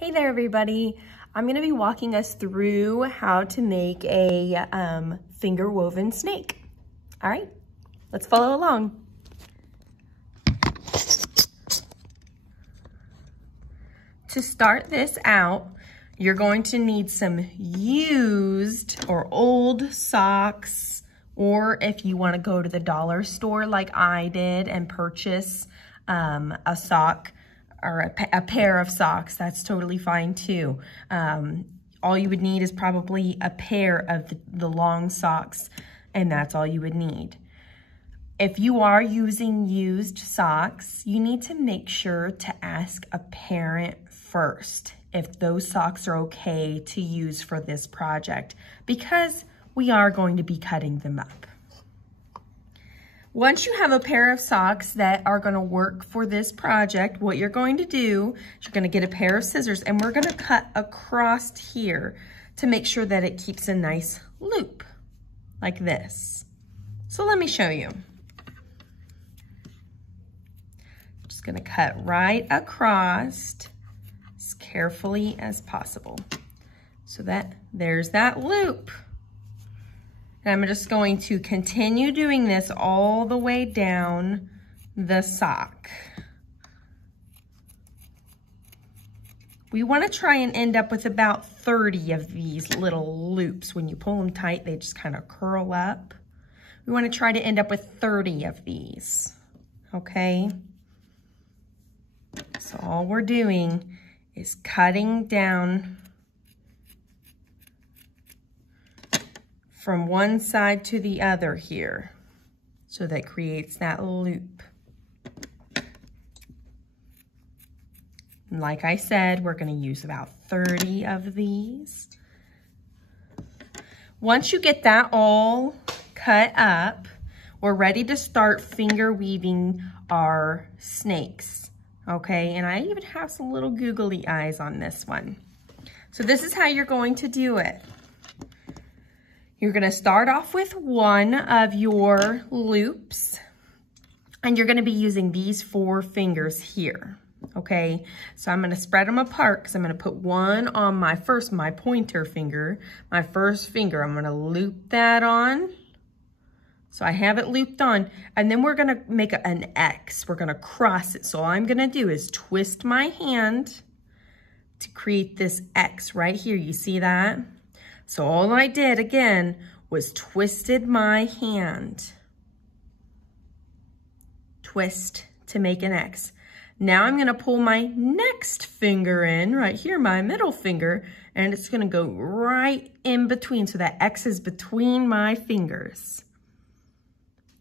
Hey there, everybody. I'm going to be walking us through how to make a finger woven snake. All right, let's follow along. To start this out, you're going to need some used or old socks, or if you want to go to the dollar store like I did and purchase a sock or a pair of socks, that's totally fine too. All you would need is probably a pair of the long socks, and that's all you would need. If you are using used socks, you need to make sure to ask a parent first if those socks are okay to use for this project, because we are going to be cutting them up. Once you have a pair of socks that are going to work for this project, what you're going to do is you're going to get a pair of scissors, and we're going to cut across here to make sure that it keeps a nice loop like this. So let me show you. Just going to cut right across as carefully as possible so that there's that loop. And I'm just going to continue doing this all the way down the sock. We want to try and end up with about 30 of these little loops. When you pull them tight, they just kind of curl up. We want to try to end up with 30 of these, okay? So all we're doing is cutting down from one side to the other here. So that creates that loop. And like I said, we're going to use about 30 of these. Once you get that all cut up, we're ready to start finger weaving our snakes. Okay, and I even have some little googly eyes on this one. So this is how you're going to do it. You're going to start off with one of your loops, and you're going to be using these 4 fingers here, okay? So I'm going to spread them apart because I'm going to put one on my pointer finger, my first finger. I'm going to loop that on. So I have it looped on, and then we're going to make an X. We're going to cross it. So all I'm going to do is twist my hand to create this X right here. You see that? So all I did, again, was twisted my hand. Twist to make an X. Now I'm gonna pull my next finger in, right here, my middle finger, and it's gonna go right in between, so that X is between my fingers.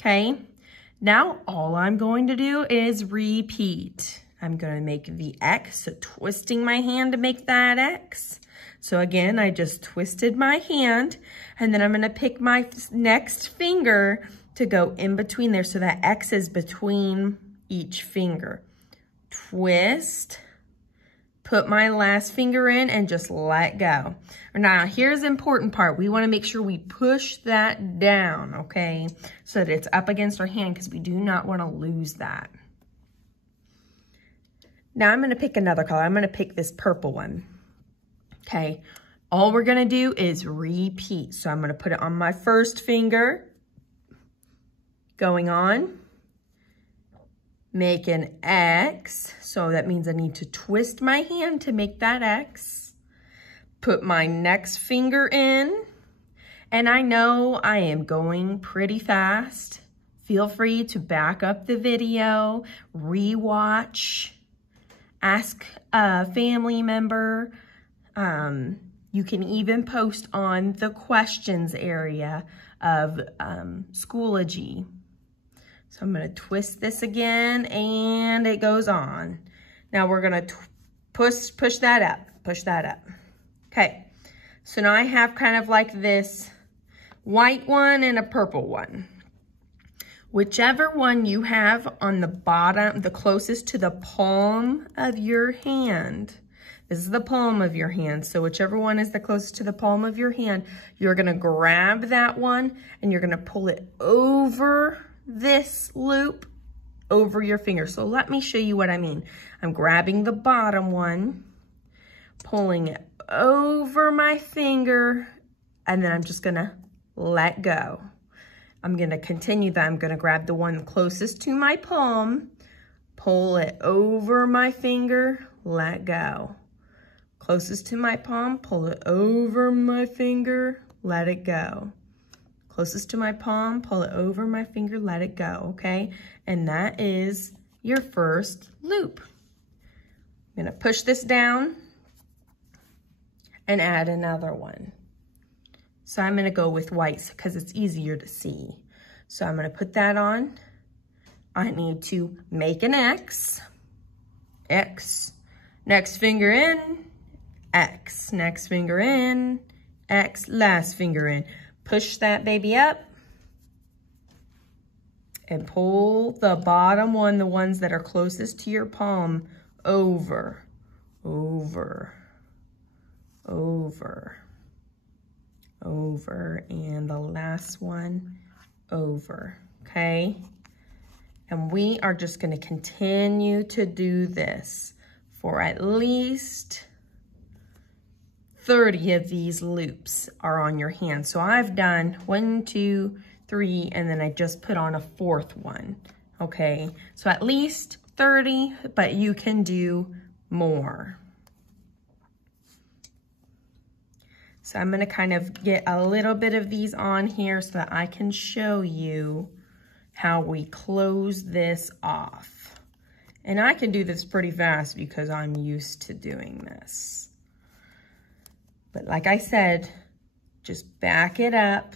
Okay, now all I'm going to do is repeat. I'm gonna make the X, so twisting my hand to make that X. So again, I just twisted my hand, and then I'm gonna pick my next finger to go in between there so that X is between each finger. Twist, put my last finger in, and just let go. Now, here's the important part. We wanna make sure we push that down, okay? So that it's up against our hand, because we do not wanna lose that. Now I'm gonna pick another color. I'm gonna pick this purple one. Okay, all we're gonna do is repeat. So I'm gonna put it on my first finger, going on, make an X. So that means I need to twist my hand to make that X. Put my next finger in, and I know I am going pretty fast. Feel free to back up the video, rewatch, ask a family member. You can even post on the questions area of Schoology. So I'm going to twist this again, and it goes on. Now we're going to push that up, push that up. Okay, so now I have kind of like this white one and a purple one. Whichever one you have on the bottom, the closest to the palm of your hand. This is the palm of your hand. So whichever one is the closest to the palm of your hand, you're gonna grab that one and you're gonna pull it over this loop, over your finger. So let me show you what I mean. I'm grabbing the bottom one, pulling it over my finger, and then I'm just gonna let go. I'm gonna continue that. I'm gonna grab the one closest to my palm, pull it over my finger, let go. Closest to my palm, pull it over my finger, let it go. Closest to my palm, pull it over my finger, let it go, okay? And that is your first loop. I'm gonna push this down and add another one. So I'm gonna go with white because it's easier to see. So I'm gonna put that on. I need to make an X, X, next finger in, X, next finger in, X, last finger in. Push that baby up and pull the bottom one, the ones that are closest to your palm, over, over, over, over, and the last one over, okay? And we are just gonna continue to do this for at least 30 of these loops are on your hand. So I've done 1, 2, 3, and then I just put on a 4th one, okay? So at least 30, but you can do more. So I'm gonna kind of get a little bit of these on here so that I can show you how we close this off. And I can do this pretty fast because I'm used to doing this. But like I said, just back it up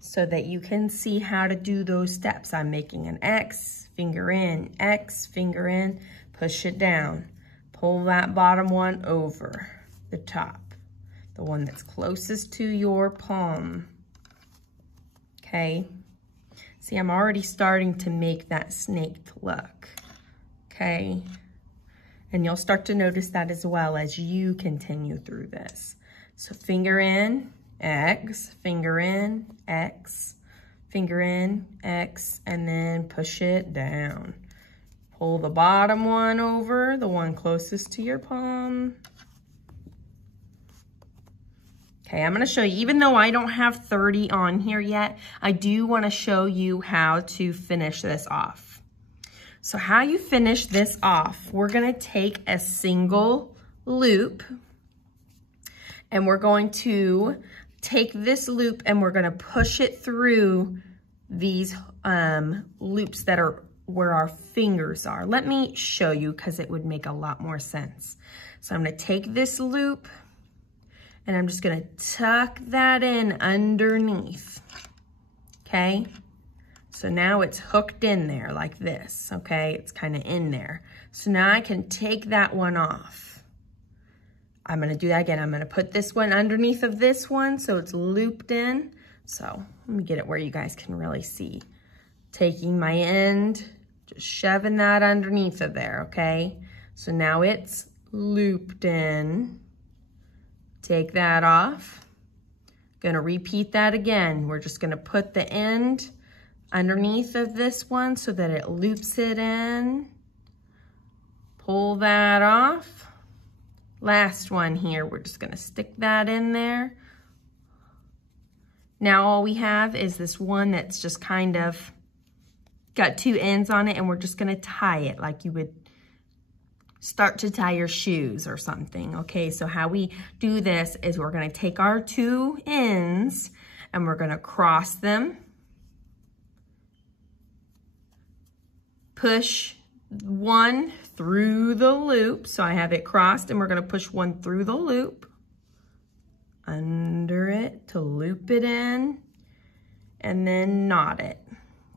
so that you can see how to do those steps. I'm making an X, finger in, X, finger in, push it down. Pull that bottom one over the top, the one that's closest to your palm, okay? See, I'm already starting to make that snaked look, okay? And you'll start to notice that as well as you continue through this. So finger in, X, finger in, X, finger in, X, and then push it down. Pull the bottom one over, the one closest to your palm. Okay, I'm gonna show you, even though I don't have 30 on here yet, I do wanna show you how to finish this off. So how you finish this off, we're gonna take a single loop and we're going to take this loop and we're gonna push it through these loops that are where our fingers are. Let me show you because it would make a lot more sense. So I'm gonna take this loop and I'm just gonna tuck that in underneath, okay? So now it's hooked in there like this, okay? It's kind of in there. So now I can take that one off. I'm gonna do that again. I'm gonna put this one underneath of this one so it's looped in. So let me get it where you guys can really see. Taking my end, just shoving that underneath of there, okay? So now it's looped in. Take that off. Gonna repeat that again. We're just gonna put the end underneath of this one so that it loops it in. Pull that off. Last one here, we're just gonna stick that in there. Now all we have is this one that's just kind of got 2 ends on it, and we're just gonna tie it like you would start to tie your shoes or something, okay? So how we do this is we're gonna take our 2 ends and we're gonna cross them, push one through the loop. So I have it crossed and we're gonna push one through the loop, under it to loop it in, and then knot it,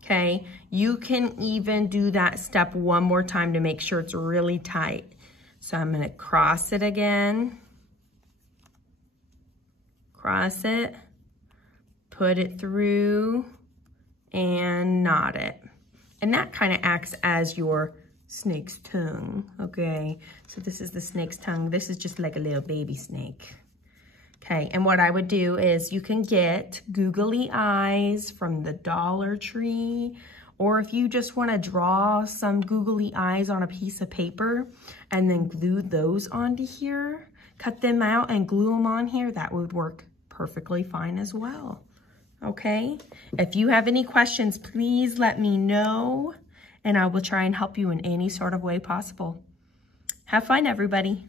okay? You can even do that step one more time to make sure it's really tight. So I'm gonna cross it again, cross it, put it through, and knot it. And that kind of acts as your snake's tongue, okay? So this is the snake's tongue. This is just like a little baby snake. Okay, and what I would do is you can get googly eyes from the Dollar Tree, Or if you just want to draw some googly eyes on a piece of paper and then glue those onto here, cut them out and glue them on here, that would work perfectly fine as well. Okay? If you have any questions, please let me know, and I will try and help you in any sort of way possible. Have fun, everybody.